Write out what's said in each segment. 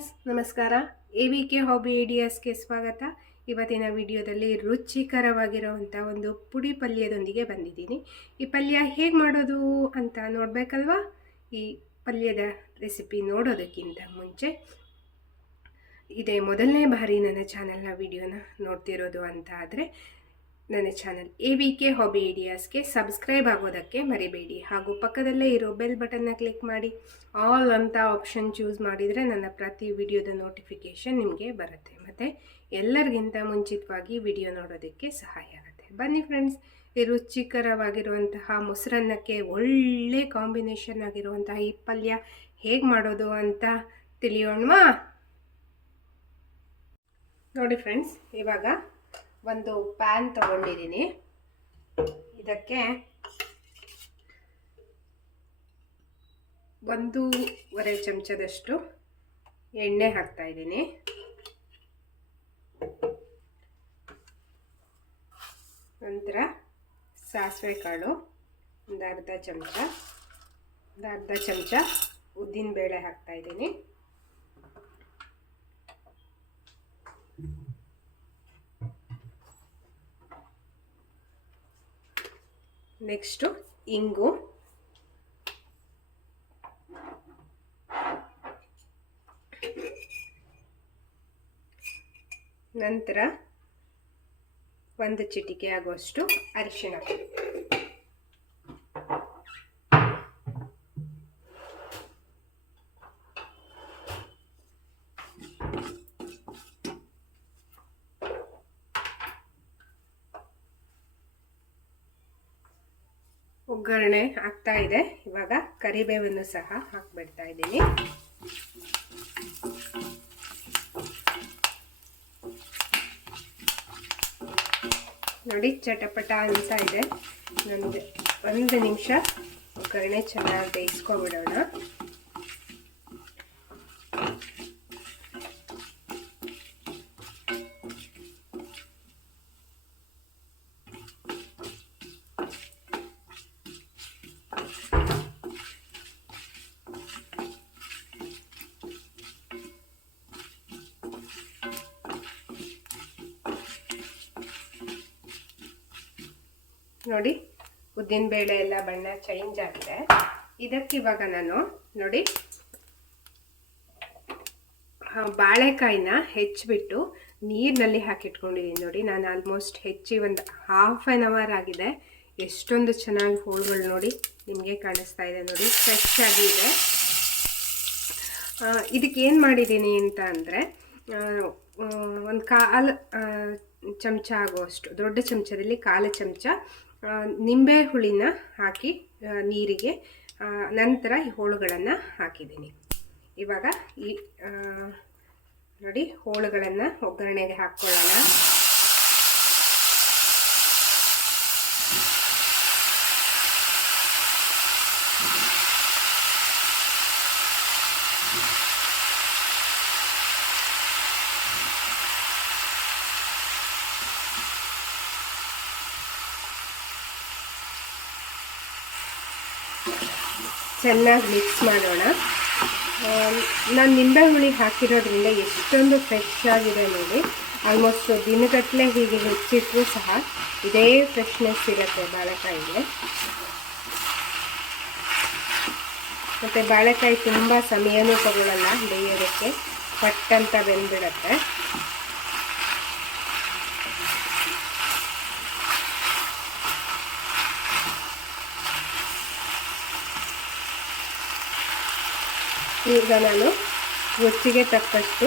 ನಮಸ್ಕಾರ. A V K hobby ಐಡಿಯಾಸ್ಗೆ ಸ್ವಾಗತ. ಇವತ್ತಿನ ವಿಡಿಯೋದಲ್ಲಿ ರುಚಿಕರವಾಗಿರುವಂಥ ಒಂದು ಪುಡಿ ಪಲ್ಯದೊಂದಿಗೆ ಬಂದಿದ್ದೀನಿ. ಈ ಪಲ್ಯ ಹೇಗೆ ಮಾಡೋದು ಅಂತ ನೋಡಬೇಕಲ್ವಾ? ಈ ಪಲ್ಯದ ರೆಸಿಪಿ ನೋಡೋದಕ್ಕಿಂತ ಮುಂಚೆ ಇದೇ ಮೊದಲನೇ ಬಾರಿ ನನ್ನ ಚಾನಲ್ನ ವಿಡಿಯೋನ ನೋಡ್ತಿರೋದು ಅಂತ ಆದರೆ ನನ್ನ channel A V K hobby ಐಡಿಯಾಸ್ಗೆ subscribe ಆಗೋದಕ್ಕೆ ಮರಿಬೇಡಿ. ಹಾಗೂ ಪಕ್ಕದಲ್ಲೇ ಇರೋ ಬೆಲ್ ಬಟನ್ನ ಕ್ಲಿಕ್ ಮಾಡಿ. ಆಲ್ ಅಂತ ಆಪ್ಷನ್ ಚೂಸ್ ಮಾಡಿದರೆ ನನ್ನ ಪ್ರತಿ ವಿಡಿಯೋದ ನೋಟಿಫಿಕೇಷನ್ ನಿಮಗೆ ಬರುತ್ತೆ. ಮತ್ತು ಎಲ್ಲರಿಗಿಂತ ಮುಂಚಿತವಾಗಿ ವಿಡಿಯೋ ನೋಡೋದಕ್ಕೆ ಸಹಾಯ ಆಗುತ್ತೆ. ಬನ್ನಿ ಫ್ರೆಂಡ್ಸ್ ಈ ರುಚಿಕರವಾಗಿರುವಂತಹ ಮೊಸರನ್ನಕ್ಕೆ ಒಳ್ಳೆ ಕಾಂಬಿನೇಷನ್ ಆಗಿರುವಂತಹ ಈ ಪಲ್ಯ ಹೇಗೆ ಮಾಡೋದು ಅಂತ ತಿಳಿಯೋಣವಾ? ನೋಡಿ ಫ್ರೆಂಡ್ಸ್ ಇವಾಗ ಒಂದು ಪ್ಯಾನ್ ತಗೊಂಡಿದ್ದೀನಿ. ಇದಕ್ಕೆ ಒಂದೂವರೆ ಚಮಚದಷ್ಟು ಎಣ್ಣೆ ಹಾಕ್ತಾ ಇದ್ದೀನಿ. ನಂತರ ಸಾಸಿವೆ ಕಾಳು, ಒಂದು ಅರ್ಧ ಚಮಚ, ಒಂದು ಅರ್ಧ ಚಮಚ ಉದ್ದಿನ ಬೇಳೆ ಹಾಕ್ತಾ ಇದ್ದೀನಿ. ನೆಕ್ಸ್ಟು ಇಂಗು. ನಂತರ ಒಂದು ಚಿಟಿಕೆ ಆಗುವಷ್ಟು ಅರಿಶಿಣ. ಒಗ್ಗರಣೆ ಆಗ್ತಾ ಇದೆ. ಇವಾಗ ಕರಿಬೇವನ್ನು ಸಹ ಹಾಕ್ಬಿಡ್ತಾ ಇದ್ದೀನಿ. ನೋಡಿ, ಚಟಪಟ ಅಂತ ಇದೆ. ನಮಗೆ ಒಂದು ನಿಮಿಷ ಒಗ್ಗರಣೆ ಚೆನ್ನಾಗಿ ಬೇಯಿಸ್ಕೊಬಿಡೋಣ. ನೋಡಿ ಉದ್ದಿನ ಬೇಳೆ ಎಲ್ಲ ಬಣ್ಣ ಚೇಂಜ್ ಆಗಿದೆ. ಇದಕ್ಕೆ ಇವಾಗ ನಾನು ನೋಡಿ ಬಾಳೆಕಾಯಿನ ಹೆಚ್ಚಿಬಿಟ್ಟು ನೀರಿನಲ್ಲಿ ಹಾಕಿಟ್ಕೊಂಡಿದ್ದೀನಿ ನೋಡಿ. ನಾನು ಆಲ್ಮೋಸ್ಟ್ ಹೆಚ್ಚಿ ಒಂದು ಹಾಫ್ ಆನ್ ಅವರ್ ಆಗಿದೆ. ಎಷ್ಟೊಂದು ಚೆನ್ನಾಗಿ ಹೋಳುಗಳು ನೋಡಿ ನಿಮಗೆ ಕಾಣಿಸ್ತಾ ಇದೆ ನೋಡಿ. ಫ್ರೆಶ್ ಆಗಿದೆ ಇದಕ್ಕೆ ಏನು ಮಾಡಿದ್ದೀನಿ ಅಂತ ಅಂದರೆ ಒಂದು ಕಾಲು ಚಮಚ ಆಗುವಷ್ಟು ದೊಡ್ಡ ಚಮಚದಲ್ಲಿ ಕಾಲು ಚಮಚ ನಿಂಬೆ ಹುಳಿನ ಹಾಕಿ ನೀರಿಗೆ ನಂತರ ಈ ಹೋಳುಗಳನ್ನು ಹಾಕಿದ್ದೀನಿ. ಇವಾಗ ಈ ನೋಡಿ ಹೋಳುಗಳನ್ನು ಒಗ್ಗರಣೆಗೆ ಹಾಕ್ಕೊಳ್ಳೋಣ. ಚೆನ್ನಾಗಿ ಮಿಕ್ಸ್ ಮಾಡೋಣ. ನಾನು ನಿಂಬೆ ಹುಳಿ ಹಾಕಿರೋದ್ರಿಂದ ಎಷ್ಟೊಂದು ಫ್ರೆಶ್ ಆಗಿದೆ ನೋಡಿ. ಆಲ್ಮೋಸ್ಟ್ ದಿನಗಟ್ಟಲೆ ಹೀಗೆ ಹೆಚ್ಚಿಟ್ಟರೂ ಸಹ ಇದೇ ಫ್ರೆಶ್ನೆಸ್ ಇರುತ್ತೆ ಬಾಳೆಕಾಯಿಗೆ. ಮತ್ತು ಬಾಳೆಕಾಯಿ ತುಂಬ ಸಮಯನೂ ತಗೊಳ್ಳಲ್ಲ ಬೇಯೋದಕ್ಕೆ, ಪಟ್ಟಂತ ಬೆಂದ್ಬಿಡತ್ತೆ. ಈಗ ನಾನು ರುಚಿಗೆ ತಕ್ಕಷ್ಟು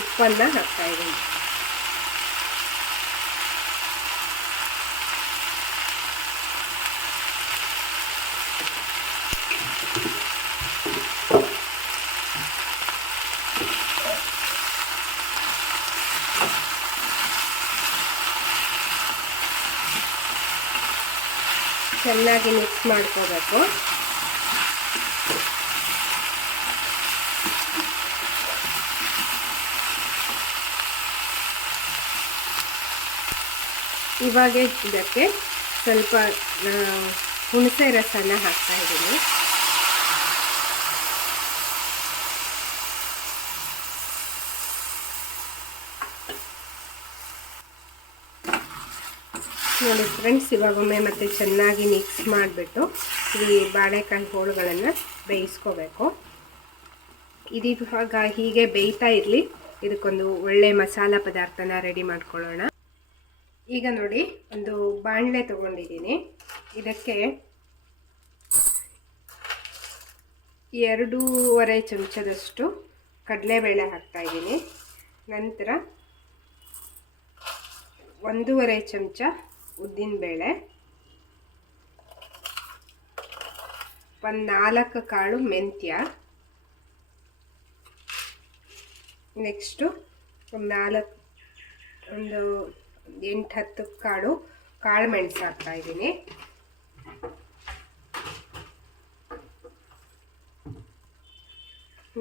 ಉಪ್ಪನ್ನು ಹಾಕ್ತಾ ಇದ್ದೀನಿ. ಚೆನ್ನಾಗಿ ಮಿಕ್ಸ್ ಮಾಡ್ಕೋಬೇಕು. ಇವಾಗ ಇದಕ್ಕೆ ಸ್ವಲ್ಪ ಹುಣಸೆ ರಸನ ಹಾಕ್ತಾ ಇದ್ದೀನಿ. ನೋಡಿ ಫ್ರೆಂಡ್ಸ್, ಇವಾಗೊಮ್ಮೆ ಮತ್ತೆ ಚೆನ್ನಾಗಿ ಮಿಕ್ಸ್ ಮಾಡಿಬಿಟ್ಟು ಈ ಬಾಳೆಕಾಯಿ ಹೋಳುಗಳನ್ನು ಬೇಯಿಸ್ಕೋಬೇಕು. ಇದೀಗ ಹೀಗೆ ಬೇಯ್ತಾ ಇರಲಿ. ಇದಕ್ಕೊಂದು ಒಳ್ಳೆ ಮಸಾಲ ಪದಾರ್ಥನ ರೆಡಿ ಮಾಡ್ಕೊಳ್ಳೋಣ. ಈಗ ನೋಡಿ ಒಂದು ಬಾಣಲೆ ತಗೊಂಡಿದ್ದೀನಿ. ಇದಕ್ಕೆ ಎರಡೂವರೆ ಚಮಚದಷ್ಟು ಕಡಲೆಬೇಳೆ ಹಾಕ್ತಾಯಿದ್ದೀನಿ ನಂತರ ಒಂದೂವರೆ ಚಮಚ ಉದ್ದಿನಬೇಳೆ. ಒಂದು ನಾಲ್ಕು ಕಾಳು ಮೆಂತ್ಯ. ನೆಕ್ಸ್ಟು ಒಂದು ನಾಲ್ಕು, ಒಂದು ಎಂಟು ಹತ್ತು ಕಾಳು ಕಾಳು ಮೆಣಸು ಹಾಕ್ತಾಯಿದ್ದೀನಿ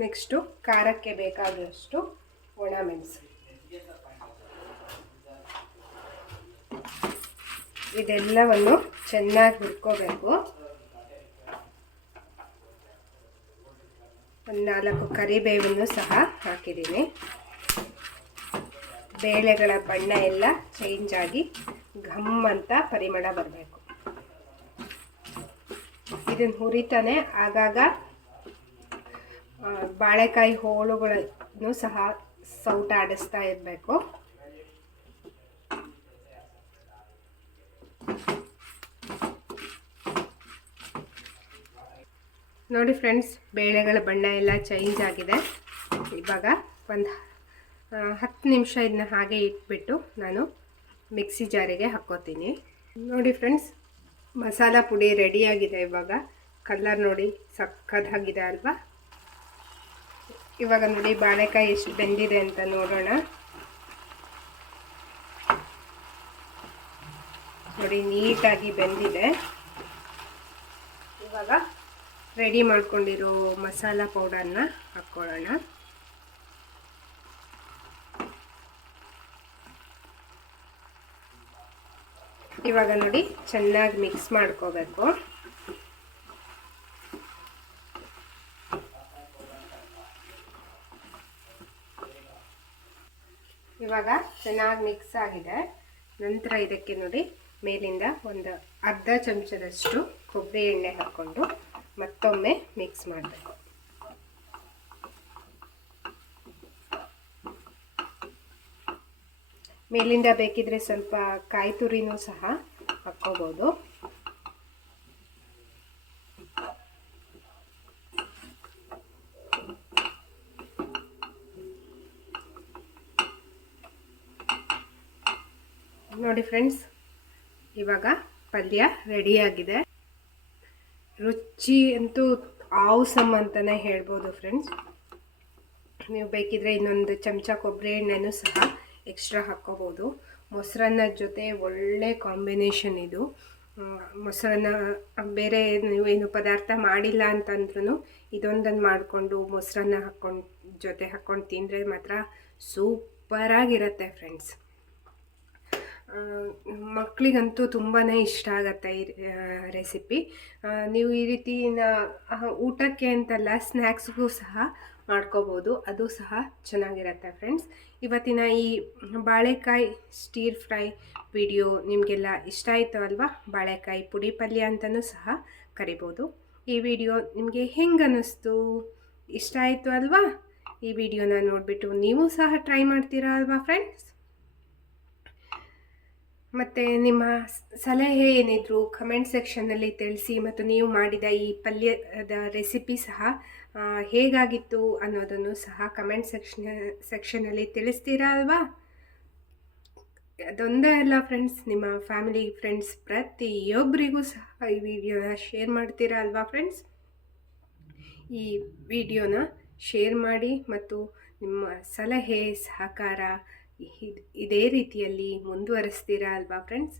ನೆಕ್ಸ್ಟು ಖಾರಕ್ಕೆ ಬೇಕಾದಷ್ಟು ಒಣ ಮೆಣಸು. ಇದೆಲ್ಲವನ್ನು ಚೆನ್ನಾಗಿ ಹುರ್ಕೋಬೇಕು. ಒಂದು ನಾಲ್ಕು ಕರಿಬೇವನ್ನು ಸಹ ಹಾಕಿದ್ದೀನಿ. ಬೇಳೆಗಳ ಬಣ್ಣ ಎಲ್ಲ ಚೇಂಜ್ ಆಗಿ ಘಮ್ ಅಂತ ಪರಿಮಳ ಬರಬೇಕು. ಇದನ್ನು ಹುರಿತಾನೆ ಆಗಾಗ ಬಾಳೆಕಾಯಿ ಹೋಳುಗಳನ್ನು ಸಹ ಸೌಟ ಆಡಿಸ್ತಾ ಇರಬೇಕು. ನೋಡಿ ಫ್ರೆಂಡ್ಸ್, ಬೇಳೆಗಳ ಬಣ್ಣ ಎಲ್ಲ ಚೇಂಜ್ ಆಗಿದೆ. ಇವಾಗ ಒಂದು ಹತ್ತು ನಿಮಿಷ ಇದನ್ನ ಹಾಗೆ ಇಟ್ಬಿಟ್ಟು ನಾನು ಮಿಕ್ಸಿ ಜಾರಿಗೆ ಹಾಕೋತೀನಿ ನೋಡಿ ಫ್ರೆಂಡ್ಸ್, ಮಸಾಲ ಪುಡಿ ರೆಡಿಯಾಗಿದೆ ಇವಾಗ. ಕಲರ್ ನೋಡಿ ಸಕ್ಕತ್ತಾಗಿದೆ ಅಲ್ವಾ? ಇವಾಗ ನೋಡಿ ಬಾಳೆಕಾಯಿ ಎಷ್ಟು ಬೆಂದಿದೆ ಅಂತ ನೋಡೋಣ. ನೋಡಿ ನೀಟಾಗಿ ಬೆಂದಿದೆ. ಇವಾಗ ರೆಡಿ ಮಾಡ್ಕೊಂಡಿರೋ ಮಸಾಲ ಪೌಡರ್ನ ಹಾಕ್ಕೊಳ್ಳೋಣ. ಇವಾಗ ನೋಡಿ ಚೆನ್ನಾಗಿ ಮಿಕ್ಸ್ ಮಾಡ್ಕೋಬೇಕು. ಇವಾಗ ಚೆನ್ನಾಗಿ ಮಿಕ್ಸ್ ಆಗಿದೆ. ನಂತರ ಇದಕ್ಕೆ ನೋಡಿ ಮೇಲಿಂದ ಒಂದು ಅರ್ಧ ಚಮಚದಷ್ಟು ಕೊಬ್ಬರಿ ಎಣ್ಣೆ ಹಾಕ್ಕೊಂಡು ಮತ್ತೊಮ್ಮೆ ಮಿಕ್ಸ್ ಮಾಡಬೇಕು. ಮೇಲಿಂದ ಬೇಕಿದ್ರೆ ಸ್ವಲ್ಪ ಕಾಯಿ ತುರಿನೂ ಸಹ ಹಾಕ್ಕೋಬೋದು. ನೋಡಿ ಫ್ರೆಂಡ್ಸ್, ಇವಾಗ ಪಲ್ಯ ರೆಡಿಯಾಗಿದೆ. ರುಚಿ ಅಂತೂ ಆವ್ಸಮ್ ಅಂತಲೇ ಹೇಳ್ಬೋದು ಫ್ರೆಂಡ್ಸ್. ನೀವು ಬೇಕಿದ್ರೆ ಇನ್ನೊಂದು ಚಮಚ ಕೊಬ್ಬರಿ ಎಣ್ಣೆನೂ ಸಹ ಎಕ್ಸ್ಟ್ರಾ ಹಾಕ್ಕೋಬೋದು. ಮೊಸರನ್ನ ಜೊತೆ ಒಳ್ಳೆ ಕಾಂಬಿನೇಷನ್ ಇದು. ಮೊಸರನ್ನ, ಬೇರೆ ನೀವು ಏನು ಪದಾರ್ಥ ಮಾಡಿಲ್ಲ ಅಂತಂದ್ರೂ ಇದೊಂದನ್ನು ಮಾಡಿಕೊಂಡು ಮೊಸರನ್ನ ಹಾಕ್ಕೊಂಡು, ಜೊತೆ ಹಾಕ್ಕೊಂಡು ತಿಂದರೆ ಮಾತ್ರ ಸೂಪರಾಗಿರುತ್ತೆ ಫ್ರೆಂಡ್ಸ್. ಮಕ್ಕಳಿಗಂತೂ ತುಂಬಾ ಇಷ್ಟ ಆಗುತ್ತೆ ಈ ರೆಸಿಪಿ. ನೀವು ಈ ರೀತಿ ಊಟಕ್ಕೆ ಅಂತಲ್ಲ ಸ್ನ್ಯಾಕ್ಸ್ಗೂ ಸಹ ಮಾಡ್ಕೋಬೋದು. ಅದು ಸಹ ಚೆನ್ನಾಗಿರುತ್ತೆ ಫ್ರೆಂಡ್ಸ್. ಇವತ್ತಿನ ಈ ಬಾಳೆಕಾಯಿ ಸ್ಟೀರ್ ಫ್ರೈ ವಿಡಿಯೋ ನಿಮಗೆಲ್ಲ ಇಷ್ಟ ಆಯಿತು ಅಲ್ವಾ? ಬಾಳೆಕಾಯಿ ಪುಡಿ ಪಲ್ಯ ಅಂತಲೂ ಸಹ ಕರಿಬೋದು. ಈ ವಿಡಿಯೋ ನಿಮಗೆ ಹೆಂಗೆ ಅನ್ನಿಸ್ತು? ಇಷ್ಟ ಆಯಿತು ಅಲ್ವಾ? ಈ ವಿಡಿಯೋನ ನೋಡಿಬಿಟ್ಟು ನೀವು ಸಹ ಟ್ರೈ ಮಾಡ್ತೀರಾ ಅಲ್ವಾ ಫ್ರೆಂಡ್ಸ್ ಮತ್ತು ನಿಮ್ಮ ಸಲಹೆ ಏನಿದ್ರು ಕಮೆಂಟ್ ಸೆಕ್ಷನ್ನಲ್ಲಿ ತಿಳಿಸಿ, ಮತ್ತು ನೀವು ಮಾಡಿದ ಈ ಪಲ್ಯದ ರೆಸಿಪಿ ಸಹ ಹೇಗಾಗಿತ್ತು ಅನ್ನೋದನ್ನು ಸಹ ಕಮೆಂಟ್ ಸೆಕ್ಷನ್ ಸೆಕ್ಷನಲ್ಲಿ ತಿಳಿಸ್ತೀರಾ ಅಲ್ವಾ? ಅದೊಂದೇ ಅಲ್ಲ ಫ್ರೆಂಡ್ಸ್ ನಿಮ್ಮ ಫ್ಯಾಮಿಲಿ ಫ್ರೆಂಡ್ಸ್ ಪ್ರತಿಯೊಬ್ಬರಿಗೂ ಸಹ ಈ ವಿಡಿಯೋನ ಶೇರ್ ಮಾಡ್ತೀರಾ ಅಲ್ವಾ ಫ್ರೆಂಡ್ಸ್ ಈ ವಿಡಿಯೋನ ಶೇರ್ ಮಾಡಿ ಮತ್ತು ನಿಮ್ಮ ಸಲಹೆ, ಸಹಕಾರ ಇದೇ ರೀತಿಯಲ್ಲಿ ಮುಂದುವರಿಸ್ತೀರಾ ಅಲ್ವಾ ಫ್ರೆಂಡ್ಸ್